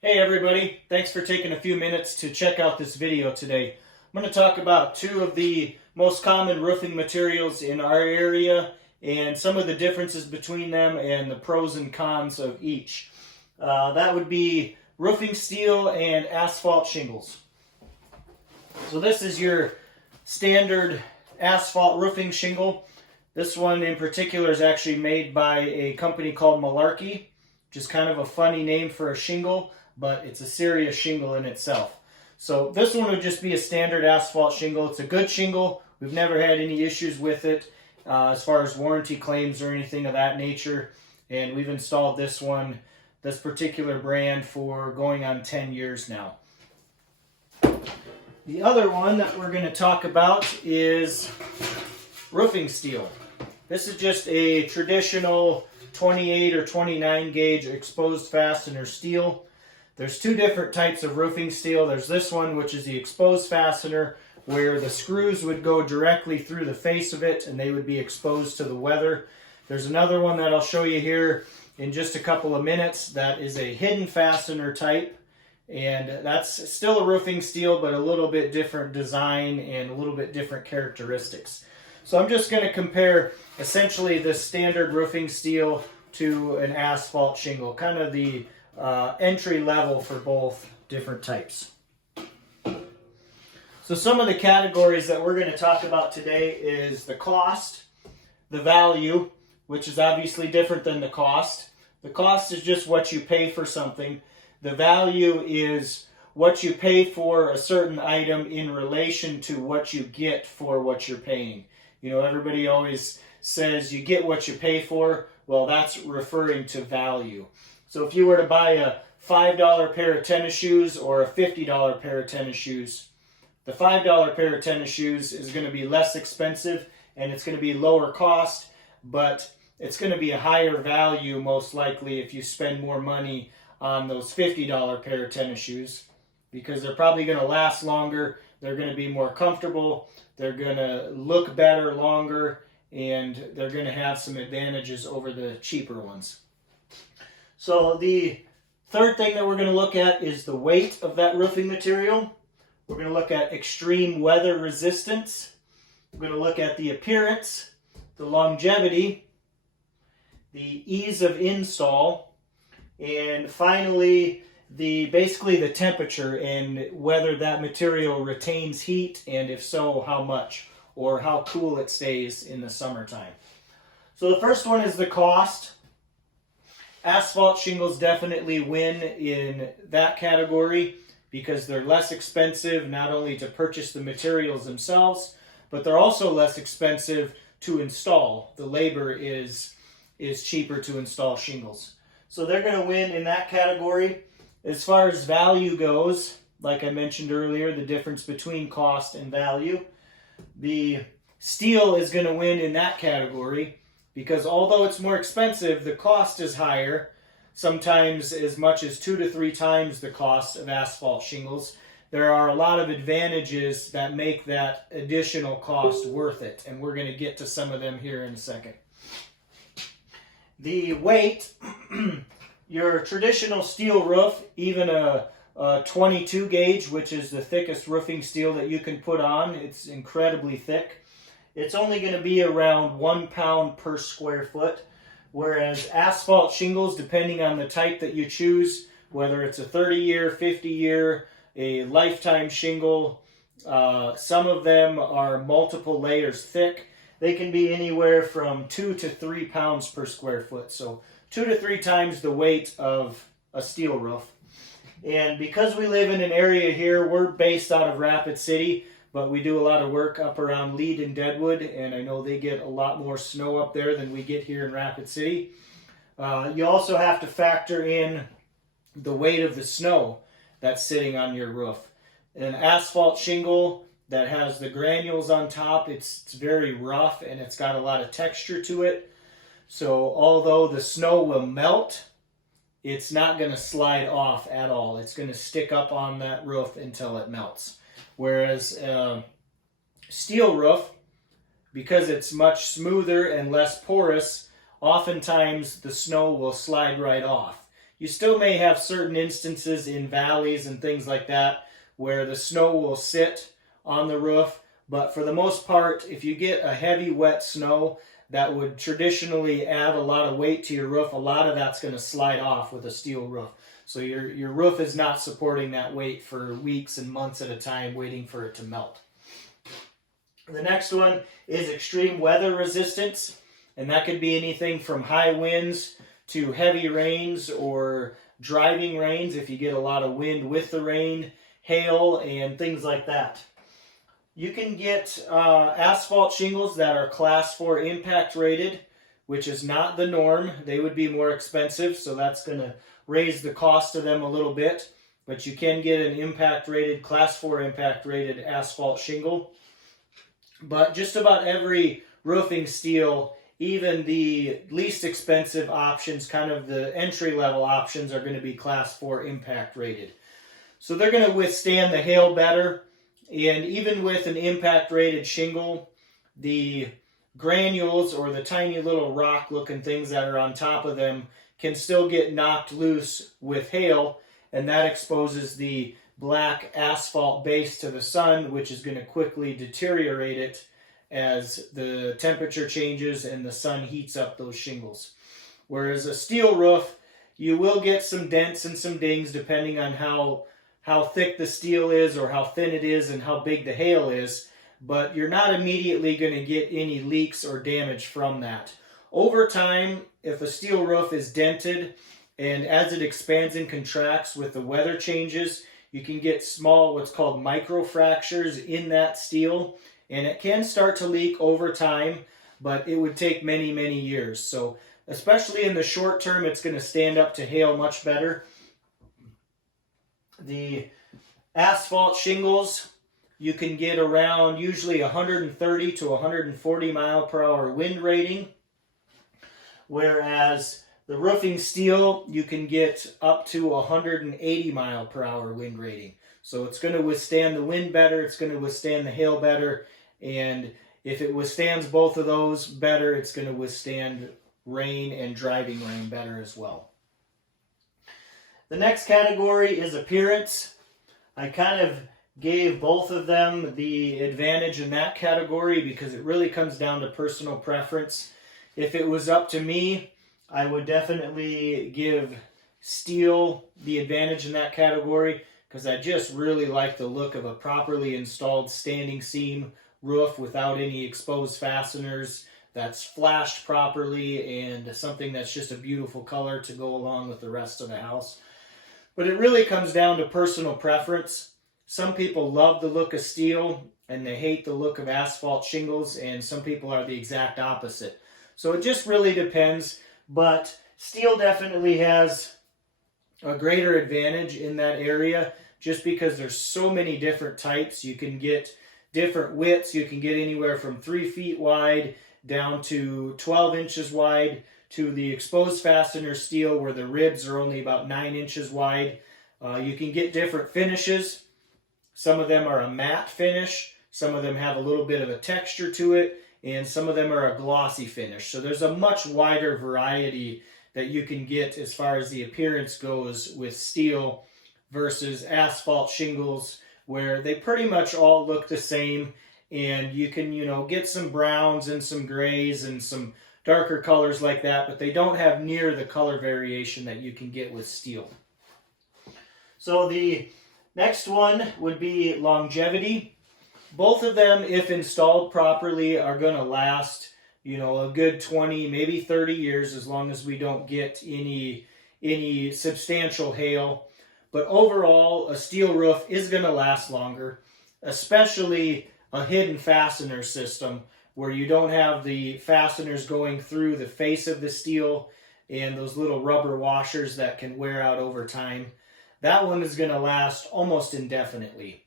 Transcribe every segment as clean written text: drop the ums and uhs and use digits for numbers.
Hey everybody, thanks for taking a few minutes to check out this video today. I'm going to talk about two of the most common roofing materials in our area and some of the differences between them and the pros and cons of each. That would be roofing steel and asphalt shingles. So this is your standard asphalt roofing shingle. This one in particular is actually made by a company called Malarkey, which is kind of a funny name for a shingle, but it's a serious shingle in itself. So this one would just be a standard asphalt shingle. It's a good shingle. We've never had any issues with it as far as warranty claims or anything of that nature. And we've installed this particular brand, for going on 10 years now. The other one that we're going to talk about is roofing steel. This is just a traditional 28 or 29 gauge exposed fastener steel. There's two different types of roofing steel. There's this one, which is the exposed fastener, where the screws would go directly through the face of it and they would be exposed to the weather. There's another one that I'll show you here in just a couple of minutes that is a hidden fastener type, and that's still a roofing steel but a little bit different design and a little bit different characteristics. So I'm just going to compare essentially the standard roofing steel to an asphalt shingle, kind of the entry level for both different types. So some of the categories that we're going to talk about today is the cost, the value, which is obviously different than the cost. The cost is just what you pay for something. The value is what you pay for a certain item in relation to what you get for what you're paying. You know, everybody always says you get what you pay for. Well, that's referring to value. So if you were to buy a $5 pair of tennis shoes or a $50 pair of tennis shoes, the $5 pair of tennis shoes is going to be less expensive and it's going to be lower cost, but it's going to be a higher value most likely if you spend more money on those $50 pair of tennis shoes, because they're probably going to last longer, they're going to be more comfortable, they're going to look better longer, and they're going to have some advantages over the cheaper ones. So the third thing that we're going to look at is the weight of that roofing material. We're going to look at extreme weather resistance. We're going to look at the appearance, the longevity, the ease of install, and finally basically the temperature and whether that material retains heat, and if so, how much, or how cool it stays in the summertime. So the first one is the cost. Asphalt shingles definitely win in that category because they're less expensive not only to purchase the materials themselves, but they're also less expensive to install. The labor is cheaper to install shingles. So they're going to win in that category. As far as value goes, like I mentioned earlier, the difference between cost and value, the steel is going to win in that category because although it's more expensive, the cost is higher, sometimes as much as 2 to 3 times the cost of asphalt shingles. There are a lot of advantages that make that additional cost worth it, and we're going to get to some of them here in a second. The weight, your traditional steel roof, even a 22 gauge, which is the thickest roofing steel that you can put on, it's incredibly thick. It's only going to be around 1 pound per square foot, whereas asphalt shingles, depending on the type that you choose, whether it's a 30-year, 50-year, a lifetime shingle, some of them are multiple layers thick. They can be anywhere from 2 to 3 pounds per square foot, so 2 to 3 times the weight of a steel roof. And because we live in an area here, we're based out of Rapid City, but we do a lot of work up around Lead and Deadwood, and I know they get a lot more snow up there than we get here in Rapid City. You also have to factor in the weight of the snow that's sitting on your roof. An asphalt shingle that has the granules on top, it's very rough and it's got a lot of texture to it. So although the snow will melt, it's not going to slide off at all. It's going to stick up on that roof until it melts. Whereas steel roof, because it's much smoother and less porous, oftentimes the snow will slide right off. You still may have certain instances in valleys and things like that where the snow will sit on the roof, but for the most part, if you get a heavy wet snow that would traditionally add a lot of weight to your roof, a lot of that's going to slide off with a steel roof. So your roof is not supporting that weight for weeks and months at a time, waiting for it to melt. The next one is extreme weather resistance, and that could be anything from high winds to heavy rains or driving rains if you get a lot of wind with the rain, hail, and things like that. You can get asphalt shingles that are class 4 impact rated, which is not the norm. They would be more expensive, so that's going to raise the cost of them a little bit. But you can get an impact rated, class 4 impact rated asphalt shingle. But just about every roofing steel, even the least expensive options, kind of the entry level options, are going to be class 4 impact rated. So they're going to withstand the hail better. And even with an impact rated shingle, the granules or the tiny little rock looking things that are on top of them can still get knocked loose with hail, and that exposes the black asphalt base to the sun, which is going to quickly deteriorate it as the temperature changes and the sun heats up those shingles. Whereas a steel roof, you will get some dents and some dings depending on how thick the steel is or how thin it is and how big the hail is, but you're not immediately going to get any leaks or damage from that. Over time, if a steel roof is dented and as it expands and contracts with the weather changes, you can get small, what's called micro fractures in that steel, and it can start to leak over time, but it would take many, many years. So especially in the short term, it's going to stand up to hail much better. The asphalt shingles, you can get around usually 130 to 140 mile per hour wind rating, whereas the roofing steel, you can get up to 180 mile per hour wind rating. So it's going to withstand the wind better, it's going to withstand the hail better, and if it withstands both of those better, it's going to withstand rain and driving rain better as well. The next category is appearance. I kind of gave both of them the advantage in that category because it really comes down to personal preference. If it was up to me, I would definitely give steel the advantage in that category because I just really like the look of a properly installed standing seam roof without any exposed fasteners, that's flashed properly, and something that's just a beautiful color to go along with the rest of the house. But it really comes down to personal preference. Some people love the look of steel and they hate the look of asphalt shingles, and some people are the exact opposite. So it just really depends, but steel definitely has a greater advantage in that area just because there's so many different types. You can get different widths. You can get anywhere from 3 feet wide down to 12 inches wide, to the exposed fastener steel where the ribs are only about 9 inches wide. You can get different finishes. Some of them are a matte finish, some of them have a little bit of a texture to it, and some of them are a glossy finish. So there's a much wider variety that you can get as far as the appearance goes with steel versus asphalt shingles, where they pretty much all look the same, and you can, get some browns and some grays and some darker colors like that, but they don't have near the color variation that you can get with steel. So the next one would be longevity. Both of them, if installed properly, are going to last, a good 20, maybe 30 years as long as we don't get any substantial hail. But overall, a steel roof is going to last longer, especially a hidden fastener system where you don't have the fasteners going through the face of the steel and those little rubber washers that can wear out over time. That one is going to last almost indefinitely.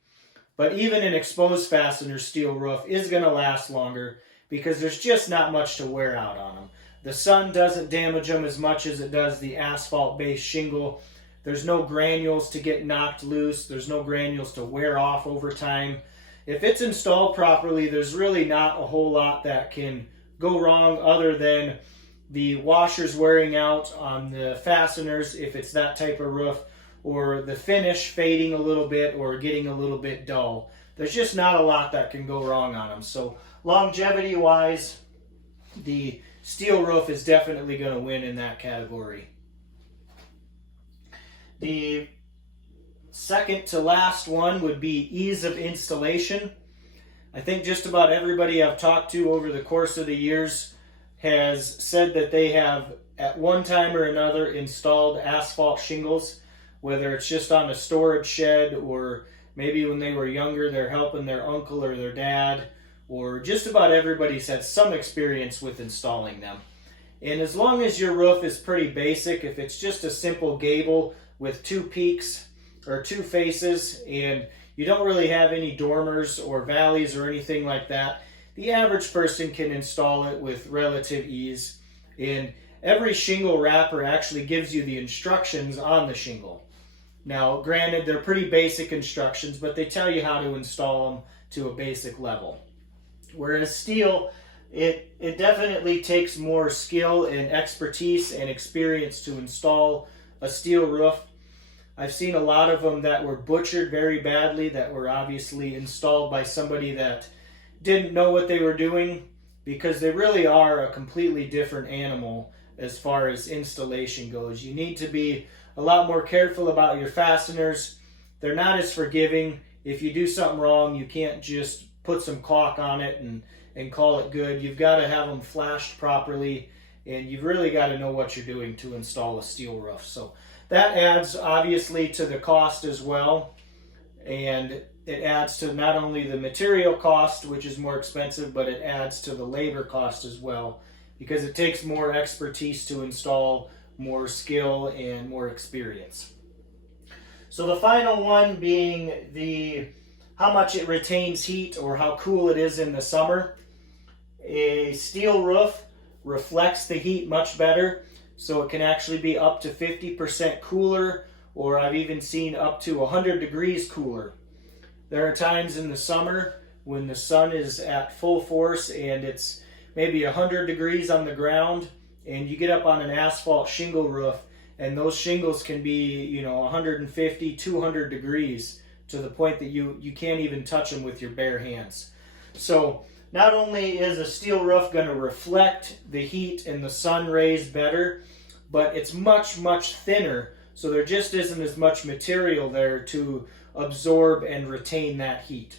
But even an exposed fastener steel roof is going to last longer because there's just not much to wear out on them. The sun doesn't damage them as much as it does the asphalt-based shingle. There's no granules to get knocked loose. There's no granules to wear off over time. If it's installed properly, there's really not a whole lot that can go wrong other than the washers wearing out on the fasteners if it's that type of roof, or the finish fading a little bit or getting a little bit dull. There's just not a lot that can go wrong on them. So longevity wise, the steel roof is definitely going to win in that category. The second to last one would be ease of installation. I think just about everybody I've talked to over the course of the years has said that they have at one time or another installed asphalt shingles, whether it's just on a storage shed, or maybe when they were younger they're helping their uncle or their dad, or just about everybody's had some experience with installing them. And as long as your roof is pretty basic, if it's just a simple gable with two peaks or two faces, and you don't really have any dormers or valleys or anything like that, the average person can install it with relative ease. And every shingle wrapper actually gives you the instructions on the shingle. Now, granted, they're pretty basic instructions, but they tell you how to install them to a basic level. Whereas steel, it definitely takes more skill and expertise and experience to install a steel roof. I've seen a lot of them that were butchered very badly, that were obviously installed by somebody that didn't know what they were doing, because they really are a completely different animal as far as installation goes. You need to be a lot more careful about your fasteners. They're not as forgiving. If you do something wrong, you can't just put some caulk on it and call it good. You've got to have them flashed properly, and you've really got to know what you're doing to install a steel roof. So that adds obviously to the cost as well, and it adds to not only the material cost, which is more expensive, but it adds to the labor cost as well, because it takes more expertise to install, more skill and more experience. So the final one being the how much it retains heat, or how cool it is in the summer. A steel roof reflects the heat much better, so it can actually be up to 50% cooler, or I've even seen up to 100 degrees cooler. There are times in the summer when the sun is at full force and it's maybe 100 degrees on the ground, and you get up on an asphalt shingle roof and those shingles can be, 150, 200 degrees, to the point that you can't even touch them with your bare hands. So not only is a steel roof going to reflect the heat and the sun rays better, but it's much, much thinner, so there just isn't as much material there to absorb and retain that heat.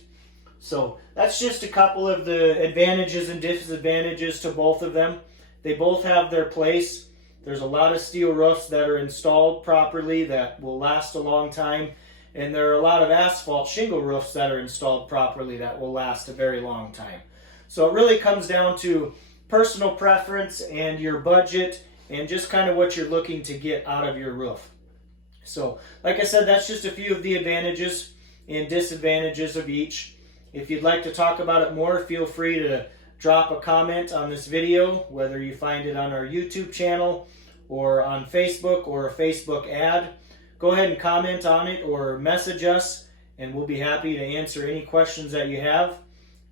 So that's just a couple of the advantages and disadvantages to both of them. They both have their place. There's a lot of steel roofs that are installed properly that will last a long time, and there are a lot of asphalt shingle roofs that are installed properly that will last a very long time. So it really comes down to personal preference and your budget, and just kind of what you're looking to get out of your roof. So, like I said, that's just a few of the advantages and disadvantages of each. If you'd like to talk about it more, feel free to drop a comment on this video, whether you find it on our YouTube channel or on Facebook or a Facebook ad. Go ahead and comment on it or message us, and we'll be happy to answer any questions that you have.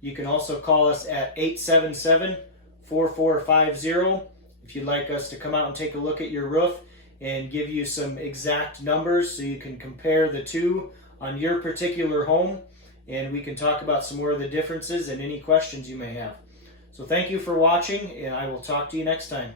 You can also call us at 877-4450 if you'd like us to come out and take a look at your roof and give you some exact numbers so you can compare the two on your particular home, and we can talk about some more of the differences and any questions you may have. So thank you for watching, and I will talk to you next time.